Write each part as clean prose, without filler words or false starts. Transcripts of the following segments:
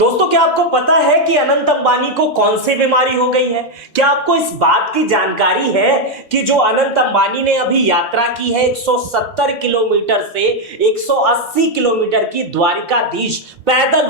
दोस्तों, क्या आपको पता है कि अनंत अंबानी को कौन सी बीमारी हो गई है? क्या आपको इस बात की जानकारी है कि जो अनंत अंबानी ने अभी यात्रा की है 170 किलोमीटर से 180 किलोमीटर की द्वारिकाधीश पैदल,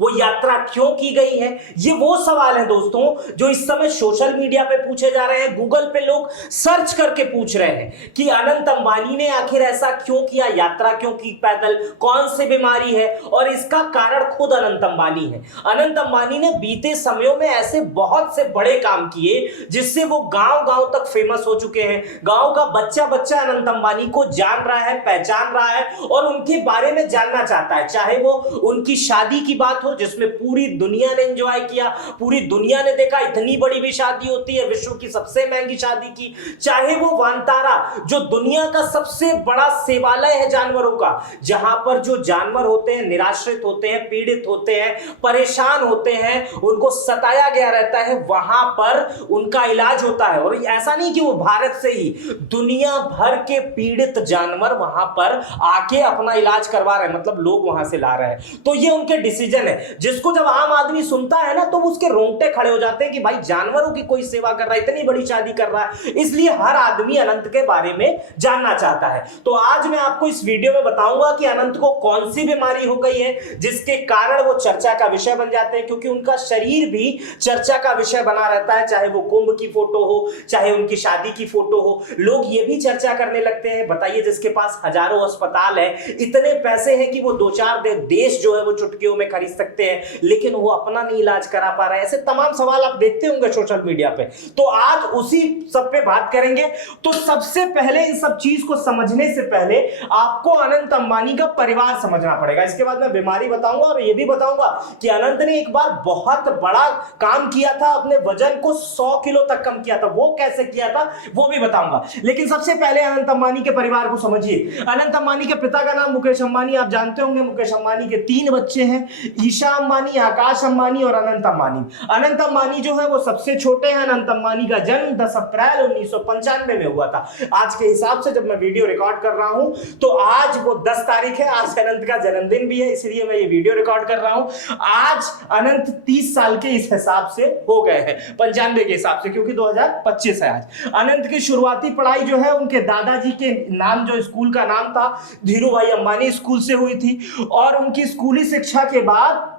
वो यात्रा क्यों की गई है? ये वो सवाल है दोस्तों जो इस समय सोशल मीडिया पे पूछे जा रहे हैं। गूगल पे लोग सर्च करके पूछ रहे हैं कि अनंत अंबानी ने आखिर ऐसा क्यों किया, यात्रा क्यों की पैदल, कौन सी बीमारी है, और इसका कारण खुद अनंत अंबानी है। अनंत अंबानी ने बीते समयों में ऐसे बहुत से बड़े काम किए जिससे वो गांव-गांव तक फेमस हो चुके हैं। गांव का बच्चा अनंत अंबानी को जान रहा है, पहचान रहा है और उनके बारे में जानना चाहता है। चाहे वो उनकी शादी की बात हो जिसमें पूरी दुनिया ने एंजॉय किया, पूरी दुनिया ने देखा इतनी बड़ी भी शादी होती है, विश्व की सबसे महंगी शादी की। चाहे वो वानतारा जो दुनिया का सबसे बड़ा सेवालय है जानवरों का, जहां पर जो जानवर होते हैं निराश्रित होते हैं, पीड़ित होते हैं, परेशान होते हैं, उनको सताया गया रहता है, वहां पर उनका इलाज होता है। और ऐसा नहीं कि वो भारत से ही, दुनिया भर के पीड़ित जानवर वहां पर आके अपना इलाज करवा रहे हैं, मतलब लोग वहां से ला रहे हैं। तो ये उनके डिसीजन है जिसको जब आम आदमी सुनता है ना तो उसके रोंगटे खड़े हो जाते हैं कि भाई जानवरों की कोई सेवा कर रहा है, इतनी बड़ी शादी कर रहा है। इसलिए हर आदमी अनंत के बारे में जानना चाहता है। तो आज मैं आपको इस वीडियो में बताऊंगा कि अनंत को कौन सी बीमारी हो गई है जिसके कारण वो चर्चा का विषय बन जाते हैं, क्योंकि उनका शरीर भी चर्चा का विषय बना रहता है। चाहे वो कुंभ की फोटो हो, चाहे उनकी शादी की फोटो हो, लोग ये भी चर्चा करने लगते हैं। बताइए, जिसके पास हजारों अस्पताल है, इतने पैसे हैं कि वो 2-4 देश जो है वो चुटकियों में खरीद सकते हैं, लेकिन वो अपना नहीं इलाज करा पा रहे हैं। ऐसे तमाम सवाल आप देखते होंगे सोशल मीडिया पे। तो आज उसी सब पे बात करेंगे। तो सबसे पहले इन सब चीज को समझने से पहले आपको अनंत अंबानी का परिवार समझना पड़ेगा। इसके बाद मैं बीमारी बताऊंगा और ये भी बताऊंगा कि अनंत ने एक बार बहुत बड़ा काम किया था, अपने वजन को 100 किलो तक कम किया था। वो कैसे किया था वो भी बताऊंगा। लेकिन सबसे पहले अनंत अंबानी के परिवार को समझिए। अनंत अंबानी के पिता का नाम मुकेश अंबानी, आप जानते होंगे। मुकेश अंबानी के 3 बच्चे हैं, ईशा अंबानी, आकाश अंबानी और अनंत अंबानी। अनंत अंबानी जो है वो सबसे छोटे हैं। अनंत अंबानी का जन्म 10 अप्रैल 1995 में हुआ था। आज के हिसाब से जब मैं वीडियो रिकॉर्ड कर रहा हूं तो आज वो 10 तारीख है, आज अनंत का जन्मदिन भी है, इसलिए मैं ये वीडियो रिकॉर्ड कर रहा हूं। आज अनंत 30 साल के इस हिसाब से हो गए हैं, 95 के हिसाब से, क्योंकि 2025 है आज। अनंत की शुरुआती पढ़ाई जो है उनके दादाजी के नाम, जो स्कूल का नाम था धीरू भाई अंबानी स्कूल से हुई थी। और उनकी स्कूली शिक्षा के बाद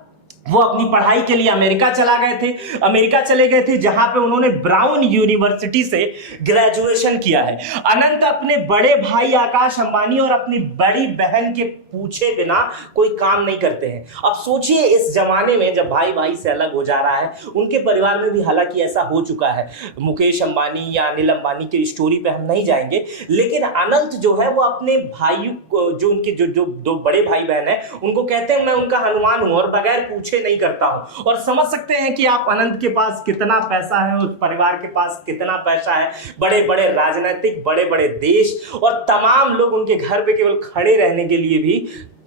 वो अपनी पढ़ाई के लिए अमेरिका चले गए थे, जहां पे उन्होंने ब्राउन यूनिवर्सिटी से ग्रेजुएशन किया है। अनंत अपने बड़े भाई आकाश अंबानी और अपनी बड़ी बहन के पूछे बिना कोई काम नहीं करते हैं। अब सोचिए, इस जमाने में जब भाई भाई से अलग हो जा रहा है, उनके परिवार में भी हालांकि ऐसा हो चुका है। मुकेश अंबानी या अनिल अंबानी की स्टोरी पे हम नहीं जाएंगे, लेकिन अनंत जो है वो अपने भाई को, जो उनके जो 2 बड़े भाई बहन है, उनको कहते हैं मैं उनका हनुमान हूं और बगैर पूछे नहीं करता हूं। और समझ सकते हैं कि आप अनंत के पास कितना पैसा है, उस परिवार के पास कितना पैसा है। बड़े बड़े राजनीतिक, बड़े बड़े देश और तमाम लोग उनके घर पे केवल खड़े रहने के लिए भी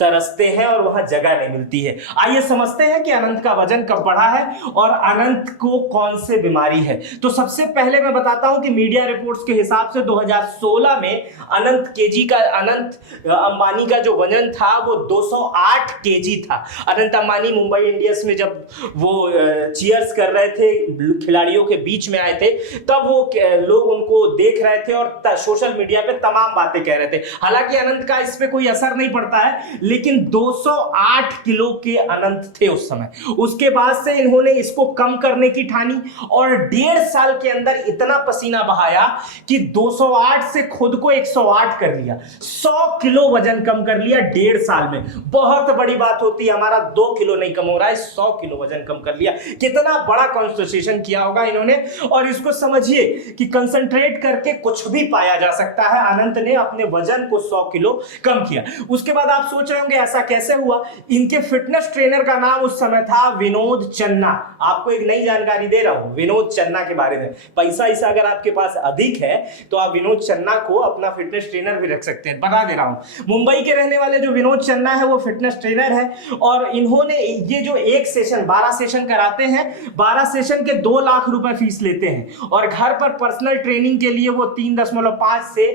तरसते हैं और वहां जगह नहीं मिलती है। आइए समझते हैं कि अनंत का वजन कब बढ़ा है और अनंत को कौन से बीमारी है। तो सबसे पहले मैं बताता हूं कि मीडिया रिपोर्ट्स के हिसाब से 2016 में अनंत अंबानी का जो वजन था वो 208 केजी था। अनंत अंबानी मुंबई इंडियंस में जब वो चीयर्स कर रहे थे, खिलाड़ियों के बीच में आए थे, तब वो लोग उनको देख रहे थे और सोशल मीडिया पे तमाम बातें कह रहे थे। हालांकि अनंत का इस पे कोई असर नहीं पड़ता है, लेकिन 208 किलो के अनंत थे उस समय। उसके बाद से इन्होंने इसको कम करने की ठानी और 1.5 साल के अंदर इतना पसीना बहाया कि 208 से खुद को 108 कर लिया। 100 किलो वजन कम कर लिया 1.5 साल में। बहुत बड़ी बात होती है, हमारा 2 किलो नहीं कम हो रहा है, 100 किलो वजन कम कर लिया। कितना बड़ा कॉन्सेंट्रेशन किया होगा इन्होंने। और इसको समझिए कि कंसंट्रेट करके कुछ भी पाया जा सकता है। अनंत ने अपने वजन को 100 किलो कम किया। उसके बाद आप सोच रहे होंगे ऐसा कैसे हुआ। इनके फिटनेस ट्रेनर का नाम उस समय था विनोद चन्ना। आपको एक नई जानकारी दे रहा हूं विनोद चन्ना के बारे में। पैसा अगर आपके पास अधिक है तो आप विनोद चन्ना को अपना फिटनेस ट्रेनर भी रख सकते हैं। बता दे रहा हूं, मुंबई के रहने वाले जो विनोद चन्ना है वो फिटनेस ट्रेनर है और इन्होंने ये जो एक सेशन 12 सेशन कराते हैं, 12 सेशन के 2 लाख रुपए फीस लेते हैं और घर पर पर्सनल ट्रेनिंग के लिए वो 3.5 से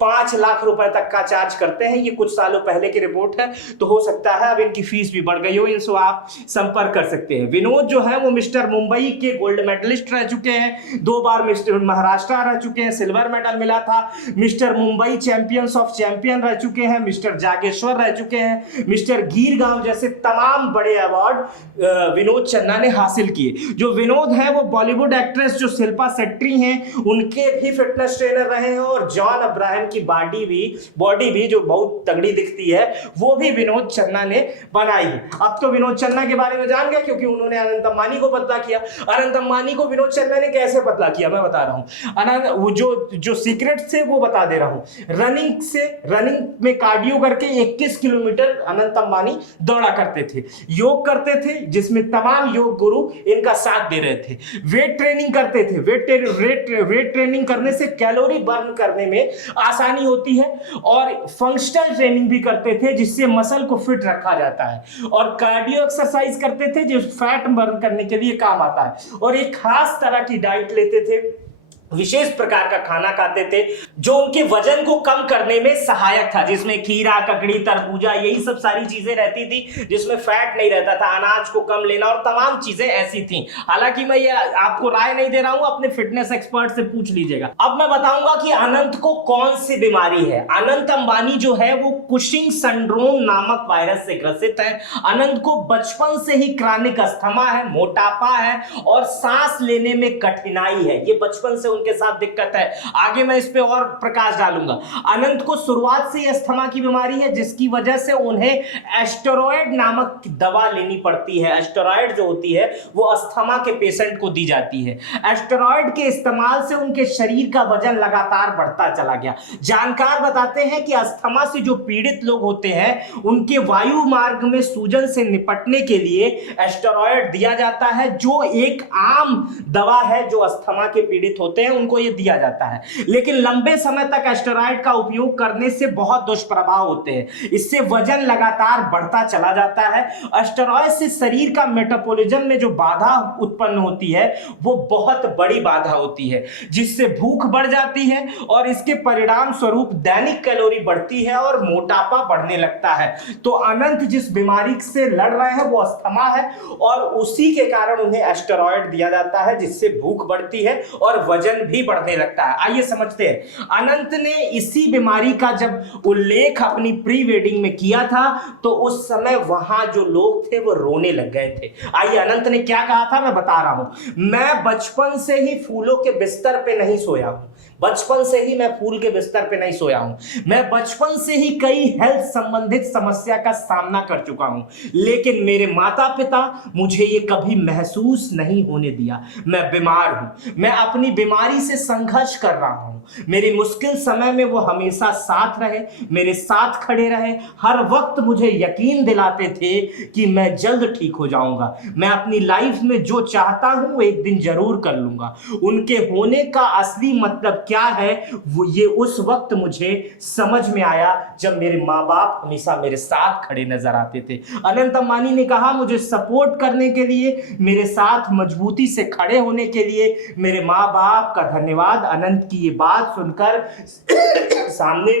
5 लाख रुपए तक का चार्ज करते हैं। ये कुछ सालों पहले की रिपोर्ट है, तो हो सकता है अब इनकी फीस भी बढ़ गई हो। इनसे आप संपर्क कर सकते हैं। विनोद जो है वो मिस्टर मुंबई के गोल्ड मेडलिस्ट रह चुके हैं, 2 बार मिस्टर महाराष्ट्र रह चुके हैं, सिल्वर मेडल मिला था, mister Mumbai champions of champion रह चुके हैं, मिस्टर जागेश्वर रह चुके हैं, मिस्टर गिरगांव जैसे तमाम बड़े अवार्ड विनोद चन्ना ने हासिल किए। जो विनोद है वो बॉलीवुड एक्ट्रेस जो शिल्पा शेट्टी हैं उनके भी फिटनेस ट्रेनर रहे हैं, और जॉन अब्राहम की बॉडी भी जो बहुत तगड़ी दिखती है वो भी विनोद चन्ना ने बनाई है। अब तो विनोद चन्ना के बारे में जान गया, क्योंकि उन्होंने अनंत अंबानी को पतला किया। अनंत अंबानी को विनोद चन्ना ने कैसे पतला किया मैं बता रहा हूं। वो जो सीक्रेट थे वो बता दे रहा हूं। रनिंग में कार्डियो करके 21 किलोमीटर अनंत अंबानी दौड़ा करते थे, योग करते थे जिसमें तमाम योग गुरु इनका साथ दे रहे थे, वेट ट्रेनिंग करते थे। वेट ट्रेनिंग करने से कैलोरी बर्न करने में आसानी होती है, और फंक्शनल ट्रेनिंग भी करते थे जिससे मसल को फिट रखा जाता है, और कार्डियो एक्सरसाइज करते थे जो फैट बर्न करने के लिए काम आता है, और एक खास तरह की डाइट लेते थे, विशेष प्रकार का खाना खाते थे जो उनके वजन को कम करने में सहायक था, जिसमें खीरा, ककड़ी, तरबूजा यही सब सारी चीजें रहती थी, जिसमें फैट नहीं रहता था, अनाज को कम लेना और तमाम चीजें ऐसी थी। हालांकि मैं ये आपको राय नहीं दे रहा हूं, अपने फिटनेस एक्सपर्ट से पूछ लीजिएगा। अब मैं बताऊंगा कि अनंत को कौन सी बीमारी है। अनंत अंबानी जो है वो कुशिंग सिंड्रोम नामक वायरस से ग्रसित है। अनंत को बचपन से ही क्रॉनिक अस्थमा है, मोटापा है और सांस लेने में कठिनाई है। ये बचपन से उनके साथ दिक्कत है। आगे मैं इस पे और प्रकाश डालूंगा। अनंत को शुरुआत से ही अस्थमा की बीमारी है, जिसकी वजह से उन्हें एस्टेरॉयड नामक दवा लेनी पड़ती है। एस्टेरॉयड जो होती है वो अस्थमा के पेशेंट को दी जाती है। एस्टेरॉयड के इस्तेमाल से उनके शरीर का वजन लगातार बढ़ता चला गया। जानकार बताते हैं कि अस्थमा से जो पीड़ित लोग होते हैं उनके वायु मार्ग में सूजन से निपटने के लिए एस्टेरॉयड दिया जाता है, जो एक आम दवा है जो अस्थमा के पीड़ित होते हैं उनको यह दिया जाता है। लेकिन लंबे समय तक एस्टेरॉयड का उपयोग करने से बहुत दुष्प्रभाव होते हैं। इससे वजन लगातार बढ़ता चला जाता है। एस्टेरॉयड से शरीर का मेटाबॉलिज्म में जो बाधा उत्पन्न होती है वो बहुत बड़ी बाधा होती है, जिससे भूख बढ़ जाती है और इसके परिणाम स्वरूप दैनिक कैलोरी बढ़ती है और मोटापा बढ़ने लगता है। तो अनंत जिस बीमारी से लड़ रहे हैं वो अस्थमा है, और उसी के कारण उन्हें एस्टेरॉयड दिया जाता है जिससे भूख बढ़ती है और वजन भी बढ़ने लगता है। आइए समझते हैं। अनंत ने इसी बीमारी का जब उल्लेख अपनी प्री वेडिंग में किया था तो उस समय वहां जो लोग थे वो रोने लग गए थे। आइए अनंत ने क्या कहा था मैं बता रहा हूं। मैं बचपन से ही फूलों के बिस्तर पे नहीं सोया हूं। बचपन से ही मैं फूल के बिस्तर पे नहीं सोया हूं। मैं बचपन से ही कई हेल्थ संबंधित समस्या का सामना कर चुका हूं, लेकिन मेरे माता पिता मुझे ये कभी महसूस नहीं होने दिया। मैं बीमार हूं, मैं अपनी बीमारी से संघर्ष कर रहा हूं। मेरी मुश्किल समय में वो हमेशा साथ रहे, मेरे साथ खड़े रहे, हर वक्त मुझे यकीन दिलाते थे कि मैं जल्द ठीक हो जाऊंगा। मैं अपनी लाइफ में जो चाहता हूं एक दिन जरूर कर लूंगा। उनके होने का असली मतलब क्या है वो ये उस वक्त मुझे समझ में आया जब मेरे माँ बाप हमेशा मेरे साथ खड़े नजर आते थे। अनंत अंबानी ने कहा, मुझे सपोर्ट करने के लिए, मेरे साथ मजबूती से खड़े होने के लिए मेरे माँ बाप का धन्यवाद। अनंत की ये बात सुनकर सामने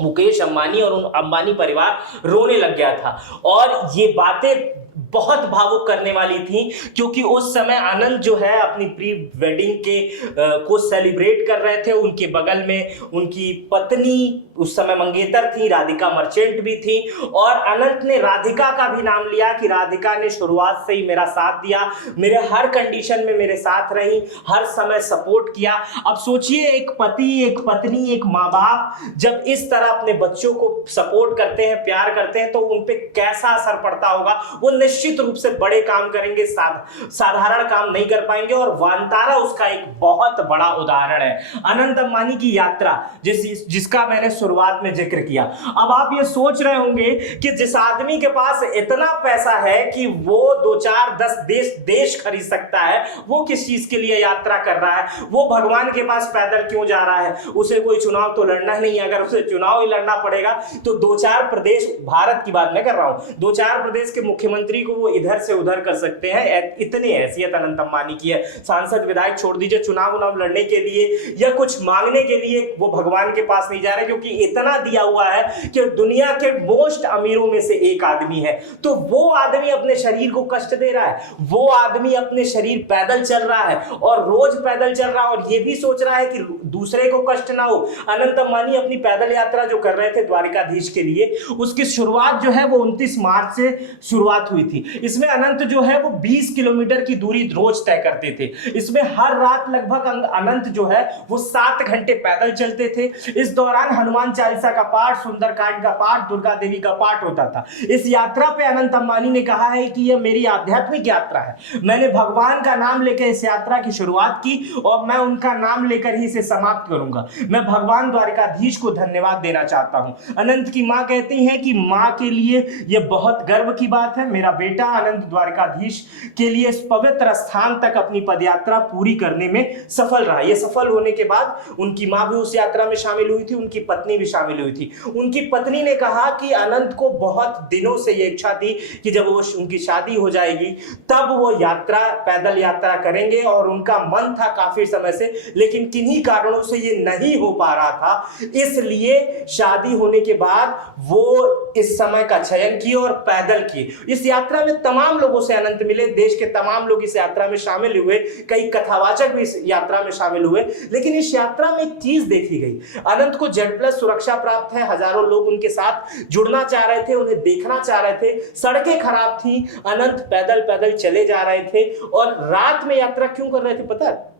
मुकेश अंबानी और उन अंबानी परिवार रोने लग गया था, और ये बातें बहुत भावुक करने वाली थी, क्योंकि उस समय अनंत जो है अपनी प्री वेडिंग के को सेलिब्रेट कर रहे थे। उनके बगल में उनकी पत्नी उस समय मंगेतर थी, राधिका मर्चेंट भी थी, और अनंत ने राधिका का भी नाम लिया कि राधिका ने शुरुआत से ही मेरा साथ दिया, मेरे हर कंडीशन में मेरे साथ रही, हर समय सपोर्ट किया। अब सोचिए, एक पति, एक पत्नी, एक माँ बाप जब इस तरह अपने बच्चों को सपोर्ट करते हैं, प्यार करते हैं, तो उन पे कैसा असर पड़ता होगा। वो निश्चित रूप से बड़े काम करेंगे, साधारण काम नहीं कर पाएंगे, और वांतारा उसका एक बहुत बड़ा उदाहरण है। अनंत अंबानी की यात्रा जिसका मैंने शुरुआत में जिक्र किया। अब आप ये सोच रहे होंगे कि जिस आदमी के पास इतना पैसा है कि वो 2, 4, 10 देश खरीद सकता है, वो किस चीज के लिए यात्रा कर रहा है? वो भगवान के पास पैदल क्यों जा रहा है? उसे कोई चुनाव तो लड़ना नहीं है। अगर उसे चुनाव ही लड़ना पड़ेगा तो 2-4 प्रदेश, भारत की बात मैं कर रहा हूं, 2-4 प्रदेश के मुख्यमंत्री मंत्री को वो इधर से उधर कर सकते हैं, इतनी हैसियत अनंत अंबानी की है। सांसद विधायक छोड़ दीजिए, चुनाव लड़ने के लिए या कुछ मांगने के लिए वो भगवान के पास नहीं जा रहे, क्योंकि इतना दिया हुआ है कि दुनिया के मोस्ट अमीरों में से एक आदमी है। तो वो आदमी अपने शरीर को कष्ट दे रहा है, वो आदमी अपने शरीर पैदल चल रहा है और रोज पैदल चल रहा है और ये भी सोच रहा है कि दूसरे को कष्ट ना हो। अनंत अंबानी अपनी पैदल यात्रा जो कर रहे थे द्वारिकाधीश के लिए, उसकी शुरुआत जो है वो 29 मार्च से शुरुआत हुई थी। इसमें अनंत जो है वो 20 किलोमीटर की दूरी रोज तय करते थे। इसमें हर रात लगभग अनंत जो है वो 7 घंटे पैदल चलते थे। इस दौरान हनुमान चालीसा का पाठ, सुंदरकांड का पाठ, दुर्गा देवी का पाठ होता था। इस यात्रा पे अनंत अंबानी ने कहा है कि यह मेरी आध्यात्मिक यात्रा है, मैंने भगवान का नाम लेकर इस यात्रा की शुरुआत की और मैं उनका नाम लेकर ही इसे समाप्त करूंगा। मैं भगवान द्वारिकाधीश को धन्यवाद देना चाहता हूं। अनंत की मां कहती हैं कि मां के लिए यह बहुत गर्व की बात है, मेरा बेटा अनंत द्वारिकाधीश के लिए इस पवित्र स्थान तक अपनी पदयात्रा पूरी करने में सफल रहा। यह सफल होने के बाद उनकी मां भी उस यात्रा में शामिल हुई थी, उनकी पत्नी भी शामिल हुई थी। उनकी पत्नी ने कहा कि अनंत को बहुत दिनों से यह इच्छा थी कि जब वो उनकी शादी हो जाएगी तब वो यात्रा, पैदल यात्रा करेंगे और उनका मन था काफी समय से, लेकिन किन्हीं कारणों से ये नहीं हो पा रहा था। इसलिए शादी होने के बाद वो इस समय का चयन किए और पैदल किए। इस यात्रा में तमाम लोगों से अनंत मिले, देश के तमाम लोग इस यात्रा में शामिल हुए, कई कथावाचक भी इस यात्रा में शामिल हुए। लेकिन इस यात्रा में एक चीज देखी गई, अनंत को Z+ सुरक्षा प्राप्त है, हजारों लोग उनके साथ जुड़ना चाह रहे थे, उन्हें देखना चाह रहे थे। सड़कें खराब थी, अनंत पैदल पैदल चले जा रहे थे और रात में यात्रा क्यों कर रहे थे पता है?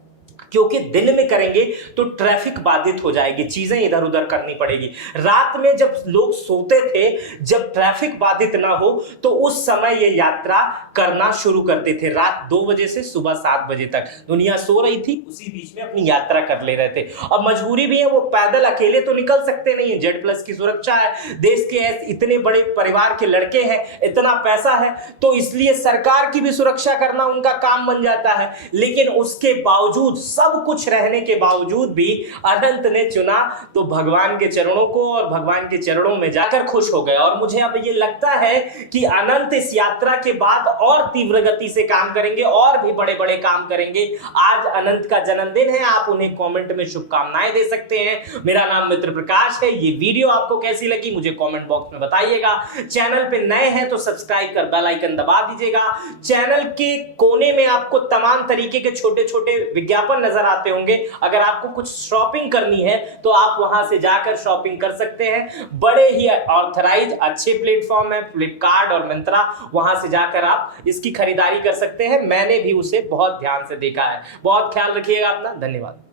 क्योंकि दिन में करेंगे तो ट्रैफिक बाधित हो जाएगी, चीजें इधर उधर करनी पड़ेगी। रात में जब लोग सोते थे, जब ट्रैफिक बाधित ना हो, तो उस समय ये यात्रा करना शुरू करते थे। रात 2 बजे से सुबह 7 बजे तक दुनिया सो रही थी, उसी बीच में अपनी यात्रा कर ले रहे थे। अब मजबूरी भी है, वो पैदल अकेले तो निकल सकते नहीं है, Z+ की सुरक्षा है, देश के इतने बड़े परिवार के लड़के हैं, इतना पैसा है, तो इसलिए सरकार की भी सुरक्षा करना उनका काम बन जाता है। लेकिन उसके बावजूद, सब कुछ रहने के बावजूद भी अनंत ने चुना तो भगवान के चरणों को, और भगवान के चरणों में जाकर खुश हो गए। और मुझे अब ये लगता है कि अनंत इस यात्रा के बाद और तीव्र गति से काम करेंगे और भी बड़े बड़े काम करेंगे। आज अनंत का जन्मदिन है, आप उन्हें कमेंट में शुभकामनाएं दे सकते हैं। मेरा नाम मित्र प्रकाश है। ये वीडियो आपको कैसी लगी मुझे कमेंट बॉक्स में बताइएगा। चैनल पे नए हैं तो सब्सक्राइब कर बेल आइकन दबा दीजिएगा। चैनल के कोने में आपको तमाम तरीके के छोटे छोटे विज्ञापन नजर आते होंगे। अगर आपको कुछ शॉपिंग करनी है तो आप वहां से जाकर शॉपिंग कर सकते हैं। बड़े ही ऑथराइज अच्छे प्लेटफॉर्म है फ्लिपकार्ट और मिंत्रा, वहां से जाकर आप इसकी खरीदारी कर सकते हैं। मैंने भी उसे बहुत ध्यान से देखा है। बहुत ख्याल रखिएगा अपना। धन्यवाद।